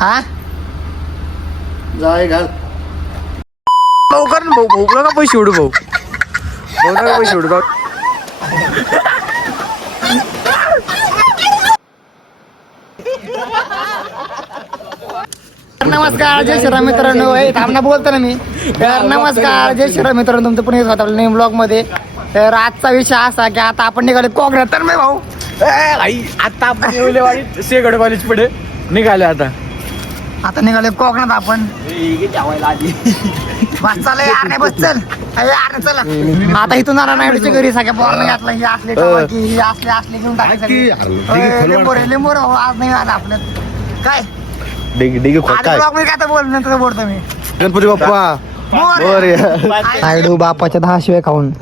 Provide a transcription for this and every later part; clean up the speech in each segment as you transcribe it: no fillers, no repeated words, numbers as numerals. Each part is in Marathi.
हा जाय घाल भाऊ कर ना भाऊ नका पैसे उडू भाऊ नका पैसे उडू भाऊ. नमस्कार जय श्रीराम मित्रांनो. थांबना बोलतो ना मी. तर नमस्कार जय श्रीराम मित्रांनो, तुमचं पुणे स्वतः नेम ब्लॉग मध्ये. तर आजचा विषय असा की आता आपण निघाले कोकणात. तर मी भाऊ आई आता आपण येवलेवाडी सेगड कॉलेज पुढे निघाले आता निघाले कोकणात आपण. बस चला यार नाही बस चल यार चला. आता इथून आला नायडूच्या घरी सगळ्या पोरांना घातला. ही असले टमाकी ही असले घेऊन टाकले. लिंबोर आज नाही आला आपल्यात काय काय बोल नंतर बोलतो मी. गणपती बाप्पा नायडू बापाच्या 10 शिवाय खाऊन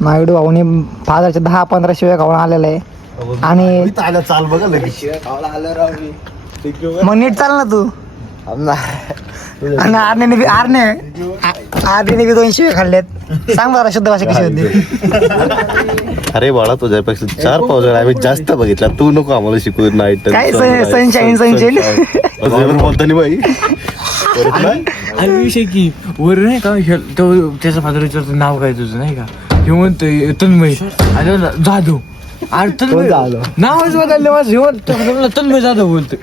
नायडू भाऊनी फादरच्या 10-15 शिवाय खाऊन आलेला आहे. आणि चाल बघा लगेच मग नीट चाल ना तू. आरने 2 शिवाय खाल्लेत. सांग मला शुद्ध भाषा कशी होती. अरे बाळा तुझ्यापेक्षा 4 पावलं आम्ही जास्त बघितला. तू नको आम्हाला शिकवत नाही. काय सनशाईन बोलतानी बाई आणि विषय की वर नाही का त्याचा फादर विचारतो नाव काय तुझं नाही का. हे म्हणतोय तन्मय जाधव. अरे तन्मय नावच बदलले माझं. तन्मय जाधव बोलतोय.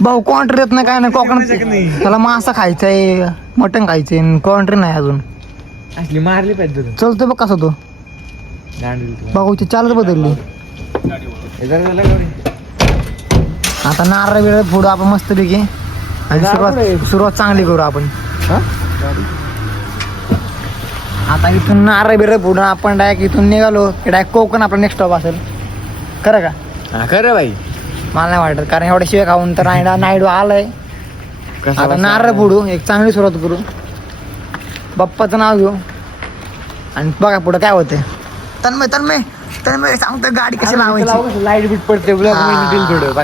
भाऊ कॉन्ट्री येत नाही काय नाही कोकणात. त्याला मासा खायचंय मटण खायचंय कॉन्ट्री नाही अजून. मारली पाहिजे चलतोय बघ कसा तो भाऊची चालच बदलली. आता नारळ बिरळ फोडू आपण मस्तपैकी आणि सुरुवात चांगली करू आपण. आता इथून नारळ बिरळ फोडून आपण डायरेक्ट इथून निघालो डायरेक्ट कोकण आपला नेक्स्ट स्टॉप असेल. खरं का? खरं बाई मला नाही वाटत कारण एवढ्या शिवाय खाऊन तर नायडू आलाय. आता नारळ फोडू एक चांगली सुरुवात करू. बाप्पाचं नाव घेऊ आणि बघा पुढं काय होतंय. तन्मय सांगतो गाडी कशी लावायची. लाईट बीट पडते थोडं.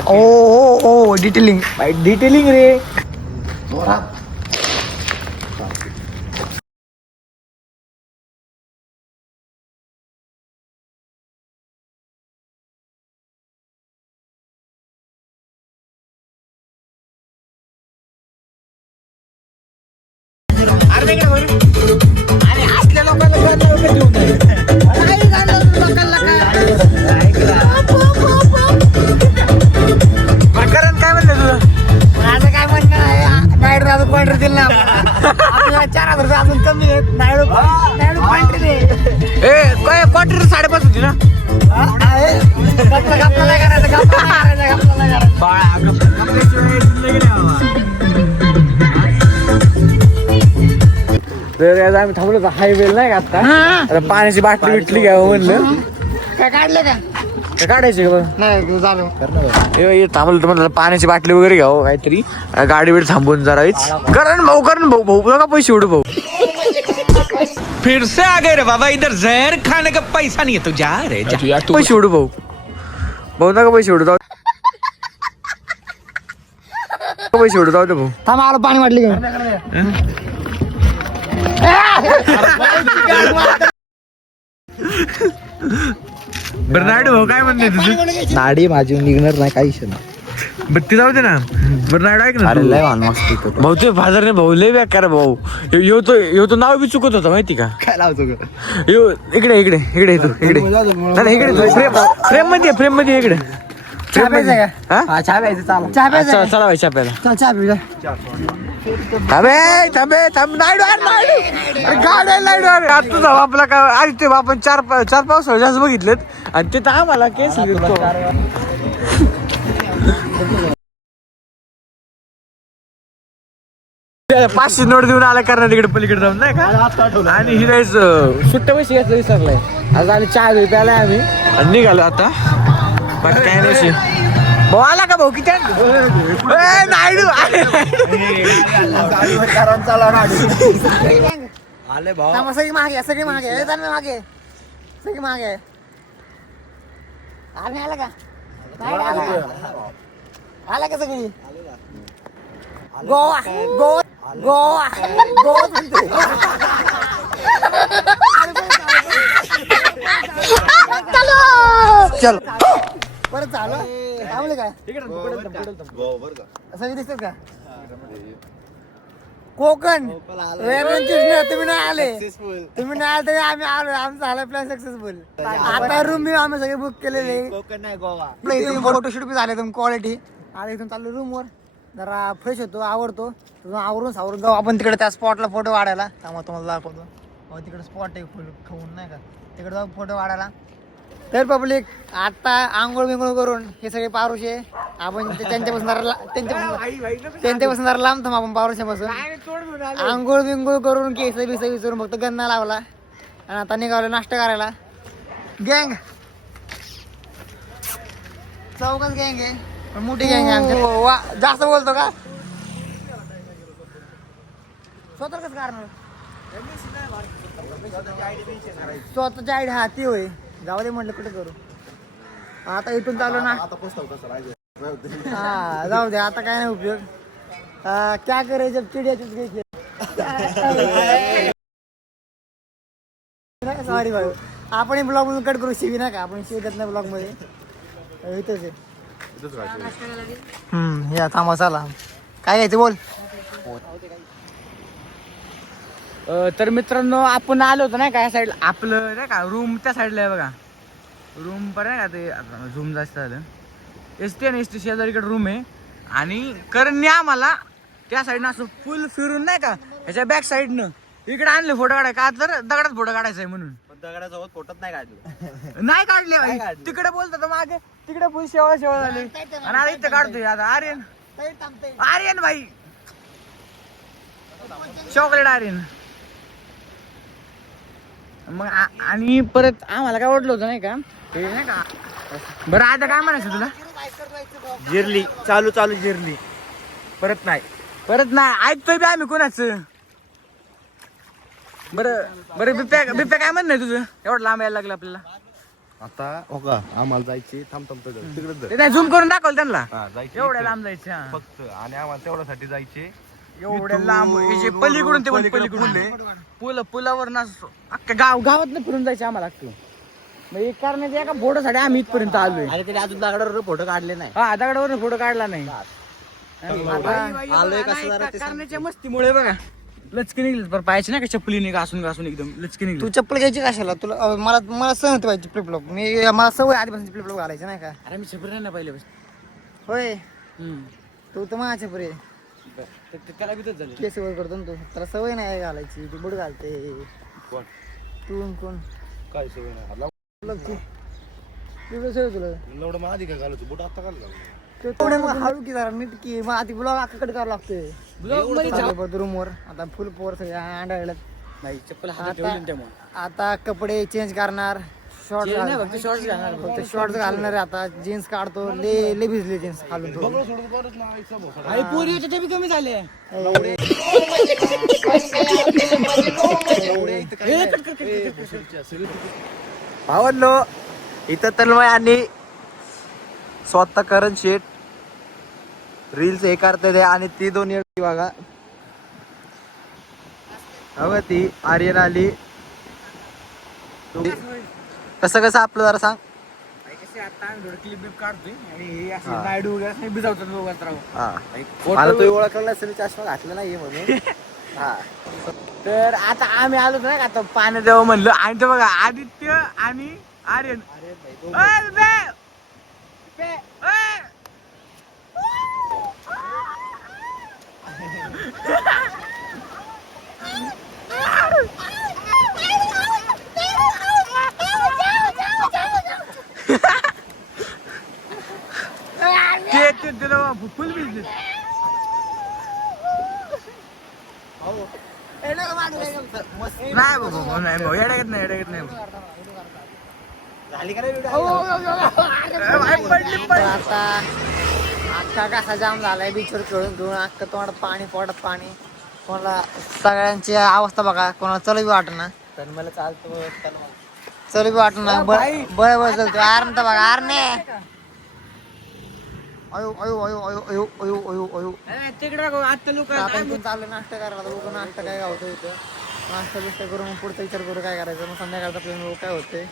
ओ डिटेलिंग रे. क्वार्टर दिला आपल्याला 4,000 रुपये अजून कमी आहेत. नायडू क्वार्टर दे. काय क्वार्टर 5.5 होती ना. तर आम्ही थांबलो हायवे नाही का आता पाण्याची बाटली बिटली घ्यावं म्हणलं. काय काढलं का काढायची का नाही झालं. थांबलो तुम्हाला पाण्याची बाटली वगैरे घ्यावं काहीतरी गाडी वेळ थांबून जरा करण भाऊ नका पैसे उडू भाऊ. फिर से आ गए रे बाबा. इधर जहर खाने का पैसा नहीं है तो जा रे जा. पैसे उडू भाऊ नका पैसे उडू. पैसे उडू जाऊ दे भाऊ. थांबा आलो पाणी वाटली बरं नायडू भाऊ काय म्हणते तुझं. नाडी माझी निघणार नाही काही क्षण. बरं ती जाऊ दे ना. बरं नायडू ऐक ना भाऊ ते फादरने भाऊ लय बेकार भाऊ. यो तो नाव बी चुकत होता माहिती का. काय लावतो इकडे इकडे फ्रेम मध्ये इकडे. चहा प्यायचा का? चहा प्यायचं चहा प्यायचा चला भाई चहा प्यायला. चल चहा पिऊ. थांब नायडू गाडी नायडू आता जाऊ आपला काय आधी ते आपण 4 पावसाळ्या जास्त बघितलेत आणि ते तर आम्हाला केस 500 नोट देऊन आला करणार तिकडे पलीकडे जाऊन नाही का. आणि ही सुट्ट्या पैसे घ्यायचं विसरलाय. आज आम्ही चहा प्यायलाय आम्ही आणि निघालो आता. बाकी काय नाही. भाऊ आला का भाऊ किती नायडू आले भाऊ. सगळी मागे सगळी मागे आला आला का आला का सगळी. गोवा गोवा गोवा चल परत झालं थांबले काय असं दिसत का कोकण वेगळं कृष्ण तुम्ही नाही आले तुम्ही नाही आले तरी आम्ही आलो आमचा झाला प्लॅन सक्सेसफुल आता रूम बी आम्ही सगळे बुक केलेले कोकण नाही गोवा फोटोशूट बी झाले तुम्ही क्वालिटी आता इथून चाललो रूम वर जरा फ्रेश होतो आवडतो आवरून सावरून जाऊ आपण तिकडे त्या स्पॉटला फोटो काढायला त्यामुळे तुम्हाला दाखवतो तिकडे स्पॉट आहे फुल खाऊन नाही का तिकडे जाऊ फोटो काढायला तर पब्लिक आता आंघोळ बिंघोळ करून हे सगळे पारुशे आपण त्यांच्यापासून जरा लांब थांब आपण पारुशापासून आंघोळ बिंघोळ करून केस बिस विचारून फक्त गन्ना लावला आणि आता निघालो नाश्ता करायला गँग चौकाच गँग आहे पण मोठी गँग आहे आमच्या जास्त बोलतो का स्वतः कसं कारण स्वतःची आयडी हा ती होय जाऊ दे म्हटलं कुठे करू आता इथून चालू ना हा जाऊ दे आता काय नाही उपयोग क्या करे जब चिडिया चुच गई सॉरी भाऊ आपण ब्लॉग मधून कट करू शिवी ना का आपण शिवी देत नाही ब्लॉग मध्ये इथंच आहे या थांबा चला काय घ्यायचं बोल तर मित्रांनो आपण आलो होतो नाही का या साईडला आपलं नाही का रूम त्या साईडला आहे बघा रूम पर नाही का ते रूम जास्त झालं एस टी आणि एस टी शेजारीकडे रूम आहे आणि करणने आम्हाला त्या साईडनं असं फुल फिरून नाही का ह्याच्या बॅक साईडनं इकडे आणले फोटो काढाय का तर दगडात फोटो काढायचा आहे म्हणून दगडासोबत फोटोच नाही काढले नाही काढले भाई तिकडे बोलतो मागे तिकडे फुल शेवळ झाली आणि आता इथं काढतोय आता आर्यन भाई चॉकलेट आर्यन मग आणि परत आम्हाला काय वाटलं होतं नाही का ते नाही का बरं आता काय म्हणायचं तुला जिरली चालू जिरली परत नाही ऐकतोय बी आम्ही कोणाचं बरं बिप्प्या काय म्हणणं आहे तुझं एवढं लांब यायला लागलं आपल्याला आता हो का आम्हाला जायचे थांब तिकडे ते नाही झूम करून दाखवलं त्यांना जायचे एवढ्या लांब जायचं हा. फक्त आणि आम्हाला तेवढ्यासाठी जायचे एवढ्या लांब हे जे पलीकडून ते पलीकडून पुलावर ना अख्ख्या गावात फिरून जायचं आम्हाला अख्खं मग एक कारणाची एका फोटोसाठी आम्ही इथपर्यंत आलोय आणि त्याने अजून दगडावर फोटो काढले नाही हा दगडावर फोटो काढला नाही आलोय कसं जरा ते कारणाच्या मस्तीमुळे बघा लचकी निघली पर पायाची नाही का चप्पलीने घासून एकदम लचकी निघली तू चप्पल घ्यायची कशाला तुला मला सहन होती पाहिजे फ्लिपफ्लॉप मला सवय आधीपासून फ्लिपफ्लॉप घालायची नाही का अरे मी चप्पल नाही पाहिले होय तू तर माझ्या चप्पल आहे त्याला भीतच झाली केस वर करतो ना तू त्याला सवय नाही घालायची तू बुड घालते तू कोण काय सवय नाही तुला सवय तुला एवढं आधी काय घालतो बुट आता घाल तेवढे मग हळू की जरा नीट की मग आधी ब्लॉग अख्खा कट करावं लागतोय रूम वर आता फुल पोर सगळे अंडाळत नाही चप्पल आता कपडे चेंज करणार शॉर्ट शॉर्ट्स घालणार फक्त शॉर्ट्स घालणार आहे आता जीन्स काढतो ले भिजले जीन्स घालून आणि पोरी होते ते बी कमी झाले भावनो इथं तन्मय आणि स्वतः करण शेट रील्स हे करते ते आणि ती दोन्ही बघा हवं ती आर्यन आली कसं आपलं जरा सांग आता थोडं क्लिप बिप काढतोय आणि हे असे नायडू वगैरे भिजावतात दोघात राहू मला तू ओळखला असेल चष्मा घातला नाही म्हणून हा तर आता आम्ही आलो ना आता पाणी द्यावं म्हणलं आणि ते बघा आदित्य आणि आर्यन फुल बिझनेस नाही बाबा नाही भाऊ येड्यात नाही आता अख्खा कसा जाम झालाय बीचवर खेळून अख्खा तोंडात पाणी पोटात पाणी कोणाला सगळ्यांची अवस्था बघा कोणाला चल बी वाटना तन्मयला चालतो चल बी वाटना बळ चलतो आरण तर बघा आरणे अयो अयो अयो अयो अयो अयो अयो अयो तिकडे आता लोक आता इथून चाललं नाश्ता करायला बघू नाश्ता काय गावतो इथं नाश्ता बिष्टा करून मग पुढचा विचार करू काय करायचं मग संध्याकाळचा प्लॅन बघू काय होते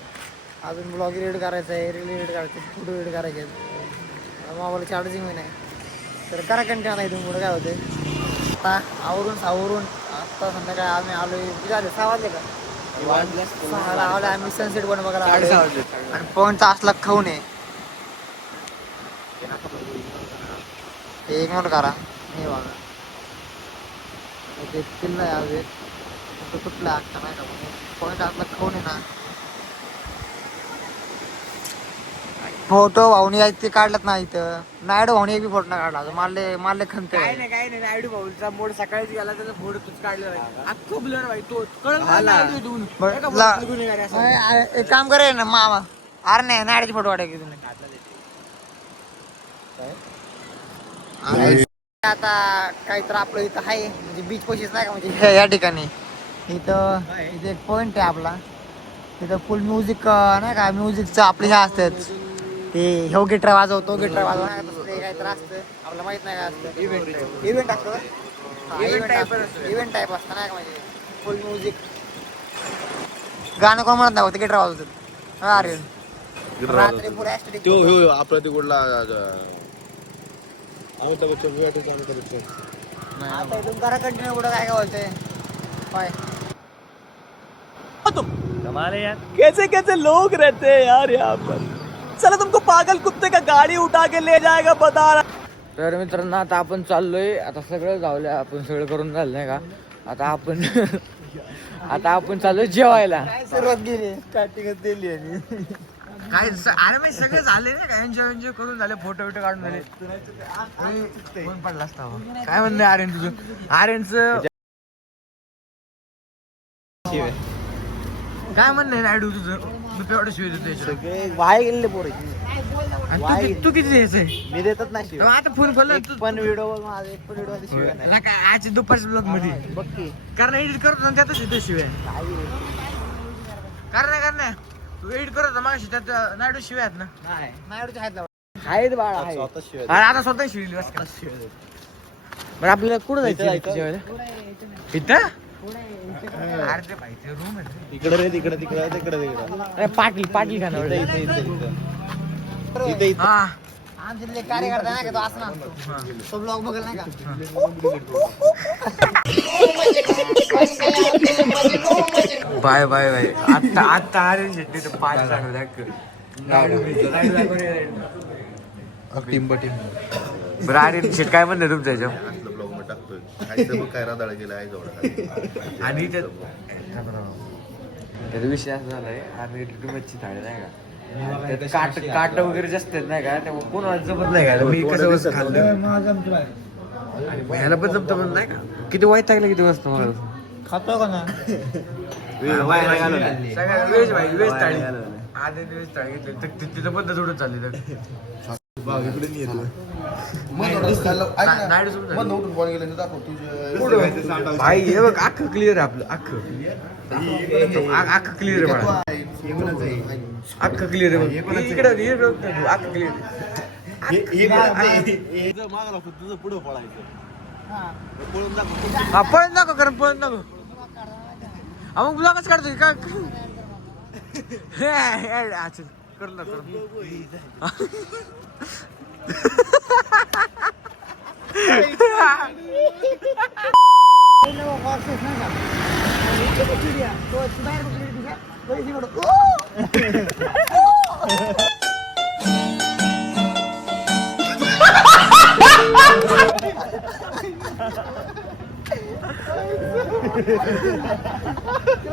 अजून ब्लॉग एडिट करायचा आहे, रील एडिट करायचं, फोटो एडिट करायचे आहेत. मोबाईल चार्जिंग नाही. तर करा कंटिन्यू आता इथून पुढे काय होते. आता आवरून आता संध्याकाळी आम्ही आलो किती झाले 6 वाजले का? 6ला आलो आम्ही सनसेट पण बघायला आलो. आणि पॉईंटचा असला खाऊन आहे एक नोट करा हे बघा ते किल्ला आहे आज कुठला अख्खा नाही का पॉईंट असला खाऊन आहे ना. फोटो भाऊनी आहेत ते काढलात ना इथं. नायडू भाऊनी एक बी फोटो नाही काढला मारले खंते. काय नाही नायडू भाऊचा मोड सकाळीच गेला त्याचा फोटो तूच काढला अख्खं ब्लर भाई तो एक काम करे ना मामा अरे नाही नायडूचे फोटो काढाय की तुम्ही आता काहीतर आपलं इथं आहे म्हणजे बीच पशीच नाही का म्हणजे या ठिकाणी इथं एक पॉइंट आहे आपला. तिथं फुल म्युझिक नाही का म्युझिकचं आपले हे असतात ते ह्यो गिटार वाजवतो गिटार वाजवतो काहीतरी असतं आपल्याला माहित नाही काय असतं. इव्हेंट असतं इव्हेंट टाईप असतं नाही का म्हणजे फुल म्युझिक गाणं कोण म्हणत नाही होतं गिटार वाजवतात. अरे रात्री पुढे ऍस्टेटिक आपला ते कुठला आता इथून करा कंटिन्यू पुढं काय काय होतंय बाय. कैसे कैसे लोग रहते हैं यार यहाँ पर. चला तुमको पागल कुत्ते का गाड़ी उठा के ले जाएगा बता रहा. तर मित्रांनो आता आपण चाललोय. आता सगळं जावलंय आपण सगळं करून झालं नाही का. आता आपण चाललोय जेवायला. सुरुवात गेली स्टार्टिंगच दिली आणि काय अरे मी सगळे झाले ना काय एन्जॉय करून झाले फोटो बिटो काढून झाले. कोण पडला असता काय म्हणणं आर्यन तुझं आर्यनचं काय म्हणणं आहे नायडू तुझं तू एवढं शिवाय देतो वाया गेलेले पोरे तू किती द्यायचंय मी देतच नाही शिवाय. आता फोन खोलला तू पण व्हिडिओ माझा एक पण व्हिडिओ मध्ये शिवाय नाही. काय आज दुपारच्या ब्लॉग मध्ये बघ की कारण एडिट करतो ना त्यातच येतो शिवाय कारण तू एडिट करत होता मागाशी त्यात नायडू शिवाय आहेत ना नायडूच्या आहेत आहेत बाळा आहे. स्वतः शिवाय अरे आता स्वतः शिवली बस का बरं आपल्याला कुठं जायचं जेवायला इथं अरे ते भाई ते रूम आहे इकडे रे तिकडे अरे पाटील खाना हा आमचे कार्यकर्ता नाही का तो असं नसतो तो ब्लॉग बघेल नाही का. बाय आता आर्यन शेट्टी तर पाच बरं आर्यन शेट काय म्हणते तुमच्या ह्याच्या ब्लॉग मध्ये टाकतोय काय रादाळ गेला आहे जवळ आणि त्याचा विषय असा झालाय आणि मच्छी थाळी नाही का काट वगैरे जास्त आहेत नाही का त्यामुळे कोणाला जमत नाही का मी कसं खाल्लं आणि ह्याला पण जमत पण नाही का किती वाईट लागलं किती वाजता मला खातो का ना सगळ्या वेज भाई वेज थाळी आधी वेज थाळी घेतली तर तिथं पण थोडं चालली तर भाई हे बघ अख्खं क्लिअर आहे आपलं अख्खं क्लिअर आहे मला अख्खं क्लिअर आहे इकडे अख्खं क्लिअर तुझं पुढं पळायचं हा पळत नको कारण पळत नको मग ब्लॉगच काढतोय का करला तुला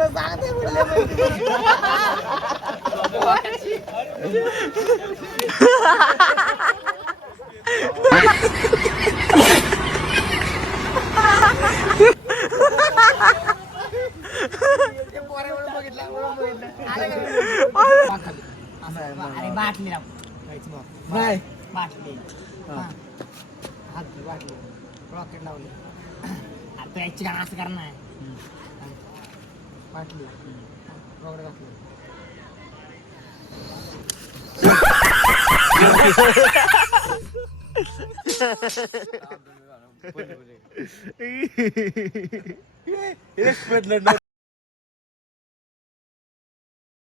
सांगते अरे बाटली नाही बाटली बाटली रॉकेट लावली आता याची गाणं असं करणार बाटली रॉकेट घातली